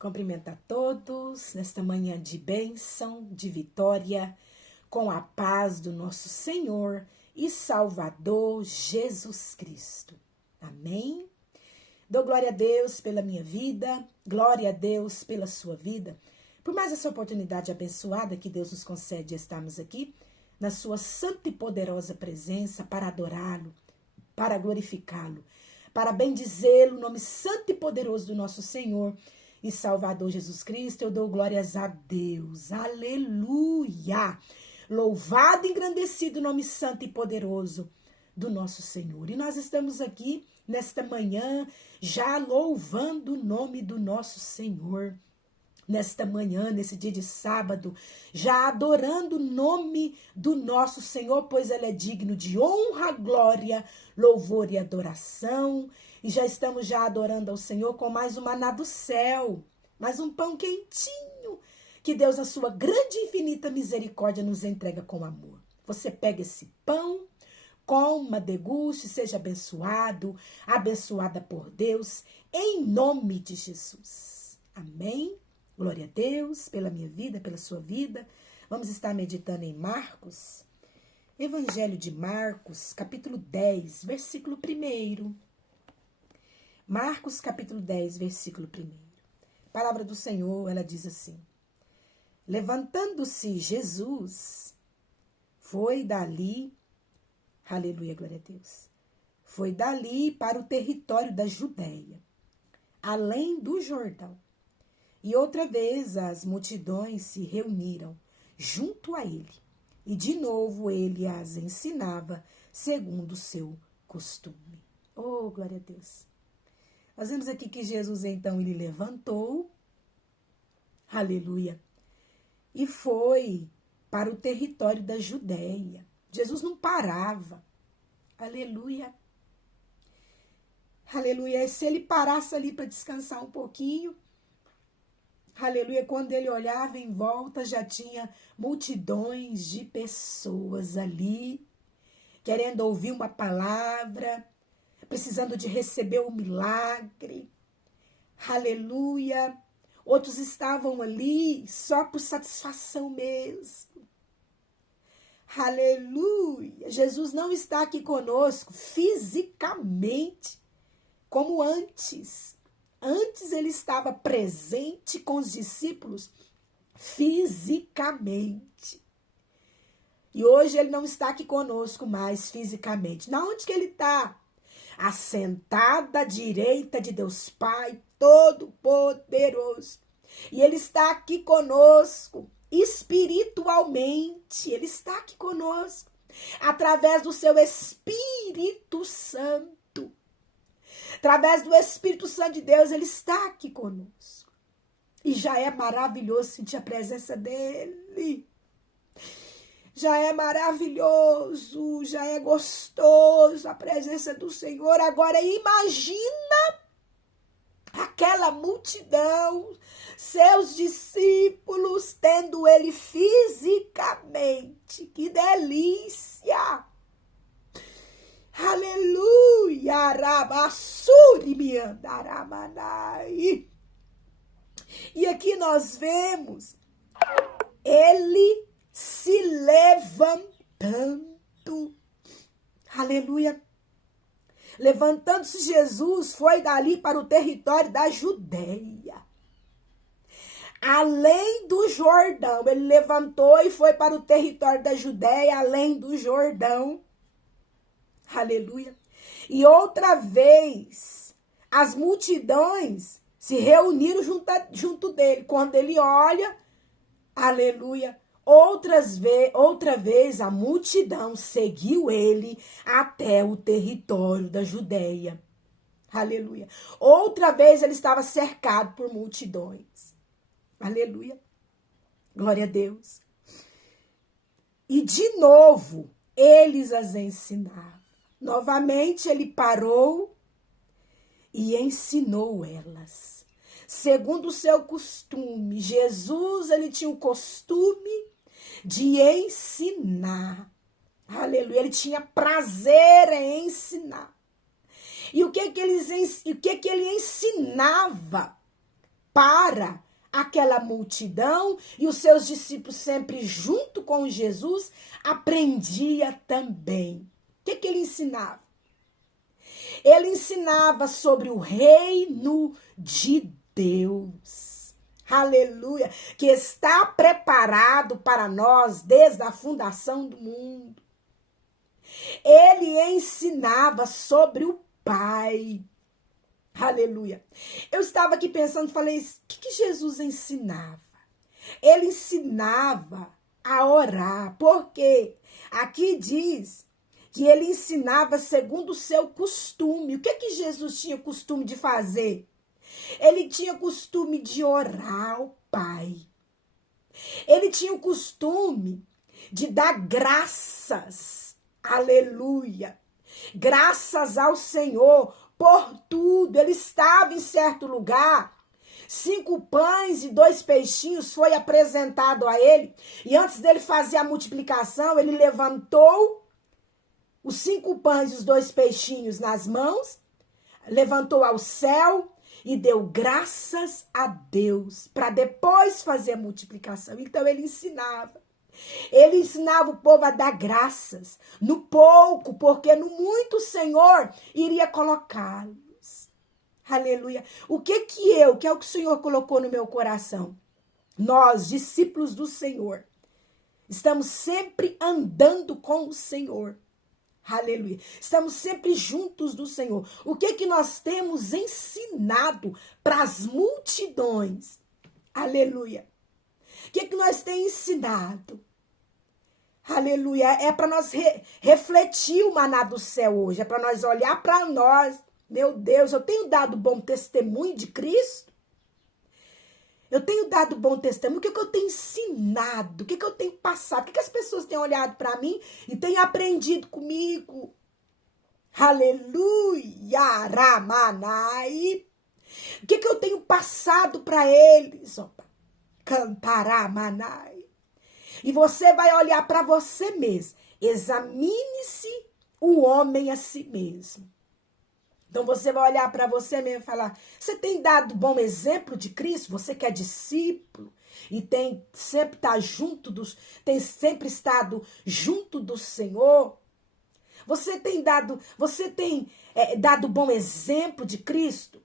Cumprimento a todos nesta manhã de bênção, de vitória, com a paz do nosso Senhor e Salvador Jesus Cristo. Amém? Dou glória a Deus pela minha vida, glória a Deus pela sua vida, por mais essa oportunidade abençoada que Deus nos concede de estarmos aqui, na sua santa e poderosa presença, para adorá-lo, para glorificá-lo, para bendizê-lo, o nome santo e poderoso do nosso Senhor e Salvador Jesus Cristo. Eu dou glórias a Deus, aleluia, louvado e engrandecido o nome santo e poderoso do nosso Senhor. E nós estamos aqui nesta manhã, já louvando o nome do nosso Senhor, nesta manhã, nesse dia de sábado, já adorando o nome do nosso Senhor, pois Ele é digno de honra, glória, louvor e adoração. E já estamos já adorando ao Senhor com mais um maná do céu, mais um pão quentinho, que Deus, na sua grande e infinita misericórdia, nos entrega com amor. Você pega esse pão, coma, deguste, seja abençoado, abençoada por Deus, em nome de Jesus. Amém? Glória a Deus pela minha vida, pela sua vida. Vamos estar meditando em Marcos, Evangelho de Marcos, capítulo 10, versículo 1. Marcos, capítulo 10, versículo 1. A palavra do Senhor, ela diz assim: levantando-se Jesus, foi dali, aleluia, glória a Deus, foi dali para o território da Judéia, além do Jordão. E outra vez as multidões se reuniram junto a ele, e de novo ele as ensinava segundo o seu costume. Oh, glória a Deus! Nós vemos aqui que Jesus, então, ele levantou, aleluia, e foi para o território da Judéia. Jesus não parava, aleluia, aleluia. E se ele parasse ali para descansar um pouquinho, aleluia, quando ele olhava em volta, já tinha multidões de pessoas ali, querendo ouvir uma palavra, precisando de receber um milagre, aleluia. Outros estavam ali só por satisfação mesmo, aleluia. Jesus não está aqui conosco fisicamente, como antes. Antes ele estava presente com os discípulos fisicamente. E hoje ele não está aqui conosco mais fisicamente. Na onde que ele está? Assentado à direita de Deus Pai Todo-Poderoso. E ele está aqui conosco espiritualmente. Ele está aqui conosco através do seu Espírito Santo. Através do Espírito Santo de Deus, ele está aqui conosco. E já é maravilhoso sentir a presença dele. Já é maravilhoso, já é gostoso a presença do Senhor. Agora imagina aquela multidão, seus discípulos, tendo ele fisicamente. Que delícia! Aleluia, Arabassuri miandaramanai. E aqui nós vemos ele se levantando. Aleluia. Levantando-se Jesus, foi dali para o território da Judéia, além do Jordão. Ele levantou e foi para o território da Judéia, além do Jordão. Aleluia. E outra vez, as multidões se reuniram junto dele. Quando ele olha, aleluia, outra vez a multidão seguiu ele até o território da Judéia. Aleluia. Outra vez ele estava cercado por multidões. Aleluia. Glória a Deus. E de novo, eles as ensinavam. Novamente ele parou e ensinou elas. Segundo o seu costume, Jesus, ele tinha o costume de ensinar. Aleluia, ele tinha prazer em ensinar. E o que ele ensinava para aquela multidão, e os seus discípulos sempre junto com Jesus, aprendia também. O que ele ensinava? Ele ensinava sobre o reino de Deus. Aleluia! Que está preparado para nós desde a fundação do mundo. Ele ensinava sobre o Pai. Aleluia. Eu estava aqui pensando, falei, o que Jesus ensinava? Ele ensinava a orar, porque aqui diz que ele ensinava segundo o seu costume. O que Jesus tinha costume de fazer? Ele tinha costume de orar ao Pai. Ele tinha o costume de dar graças. Aleluia. Graças ao Senhor por tudo. Ele estava em certo lugar. 5 pães e 2 peixinhos foi apresentado a ele. E antes dele fazer a multiplicação, ele levantou os 5 pães e os 2 peixinhos nas mãos, levantou ao céu e deu graças a Deus para depois fazer a multiplicação. Então ele ensinava. Ele ensinava o povo a dar graças no pouco, porque no muito o Senhor iria colocá-los. Aleluia. O que é o que o Senhor colocou no meu coração? Nós, discípulos do Senhor, estamos sempre andando com o Senhor. Aleluia. Estamos sempre juntos do Senhor. O que nós temos ensinado para as multidões? Aleluia. O que nós temos ensinado? Aleluia. É para nós refletir o maná do céu hoje. É para nós olhar para nós. Meu Deus, eu tenho dado bom testemunho de Cristo? Eu tenho dado bom testemunho. O que eu tenho ensinado? O que eu tenho passado? O que as pessoas têm olhado para mim e têm aprendido comigo? Aleluia! Ramanai. O que eu tenho passado para eles? Opa. Cantaramanai. E você vai olhar para você mesmo. Examine-se o homem a si mesmo. Então você vai olhar para você mesmo e falar, você tem dado bom exemplo de Cristo? Você que é discípulo e tem sempre estado junto do Senhor? Você tem dado bom exemplo de Cristo?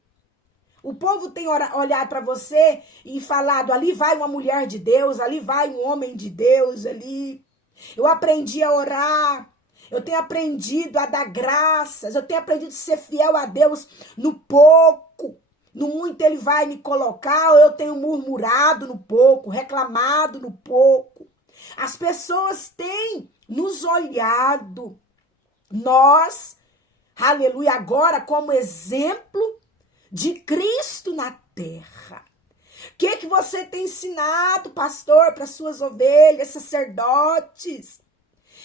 O povo tem olhado para você e falado, ali vai uma mulher de Deus, ali vai um homem de Deus, ali. Eu aprendi a orar. Eu tenho aprendido a dar graças, eu tenho aprendido a ser fiel a Deus no pouco. No muito ele vai me colocar, ou eu tenho murmurado no pouco, reclamado no pouco. As pessoas têm nos olhado. Nós, aleluia, agora como exemplo de Cristo na terra. O que você tem ensinado, pastor, para suas ovelhas, sacerdotes?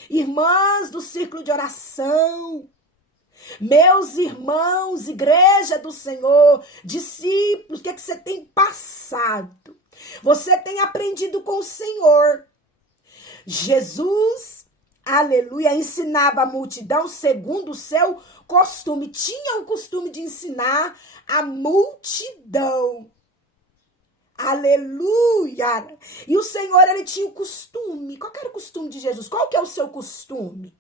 Irmãs do círculo de oração, meus irmãos, igreja do Senhor, discípulos, o que você tem passado? Você tem aprendido com o Senhor. Jesus, aleluia, ensinava a multidão segundo o seu costume. Tinha o costume de ensinar a multidão. Aleluia! E o Senhor, ele tinha o costume. Qual era o costume de Jesus? Qual que é o seu costume?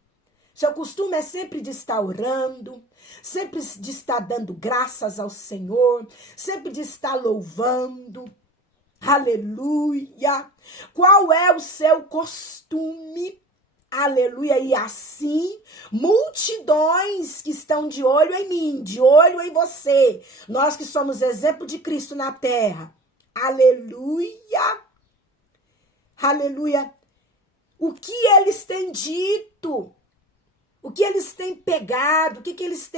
Seu costume é sempre de estar orando, sempre de estar dando graças ao Senhor, sempre de estar louvando. Aleluia! Qual é o seu costume? Aleluia! E assim, multidões que estão de olho em mim, de olho em você, nós que somos exemplo de Cristo na terra. Aleluia, aleluia, o que eles têm dito, o que eles têm pegado, o que eles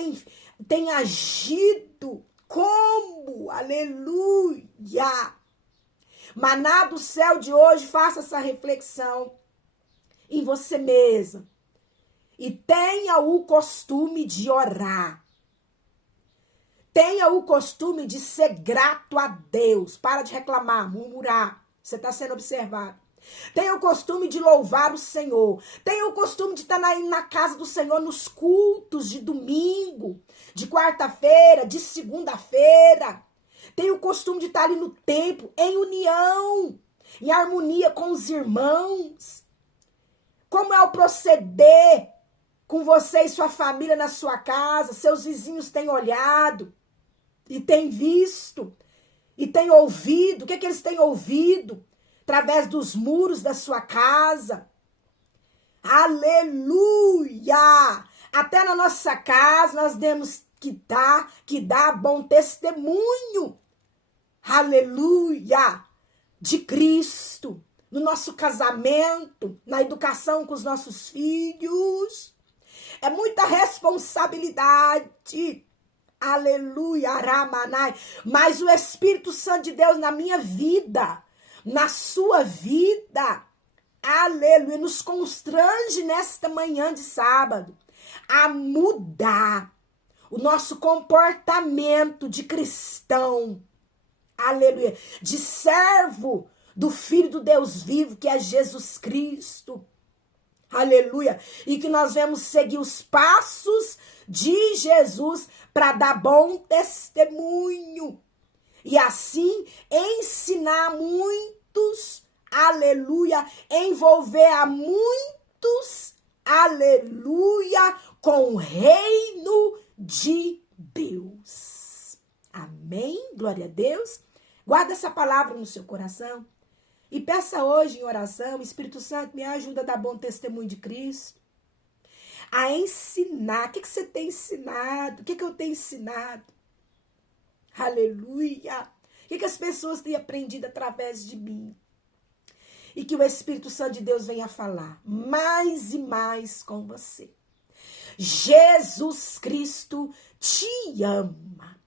têm agido, como, aleluia, maná do céu de hoje, faça essa reflexão em você mesmo e tenha o costume de orar. Tenha o costume de ser grato a Deus. Para de reclamar, murmurar. Você está sendo observado. Tenha o costume de louvar o Senhor. Tenha o costume de estar na casa do Senhor nos cultos de domingo, de quarta-feira, de segunda-feira. tem o costume de estar ali no templo, em união, em harmonia com os irmãos. Como é o proceder com você e sua família na sua casa? Seus vizinhos têm olhado e têm visto e têm ouvido. O que eles têm ouvido? Através dos muros da sua casa. Aleluia! Até na nossa casa nós temos que dar bom testemunho. Aleluia! De Cristo. No nosso casamento, na educação com os nossos filhos. É muita responsabilidade. Aleluia, Aramanai. Mas o Espírito Santo de Deus na minha vida, na sua vida, aleluia, nos constrange nesta manhã de sábado a mudar o nosso comportamento de cristão, aleluia, de servo do Filho do Deus vivo, que é Jesus Cristo, aleluia, e que nós vamos seguir os passos de Jesus para dar bom testemunho e assim ensinar muitos, aleluia, envolver a muitos, aleluia, com o reino de Deus. Amém? Glória a Deus. Guarda essa palavra no seu coração e peça hoje em oração: Espírito Santo, me ajuda a dar bom testemunho de Cristo, a ensinar. O que você tem ensinado? O que eu tenho ensinado? Aleluia! O que as pessoas têm aprendido através de mim? E que o Espírito Santo de Deus venha falar mais e mais com você. Jesus Cristo te ama.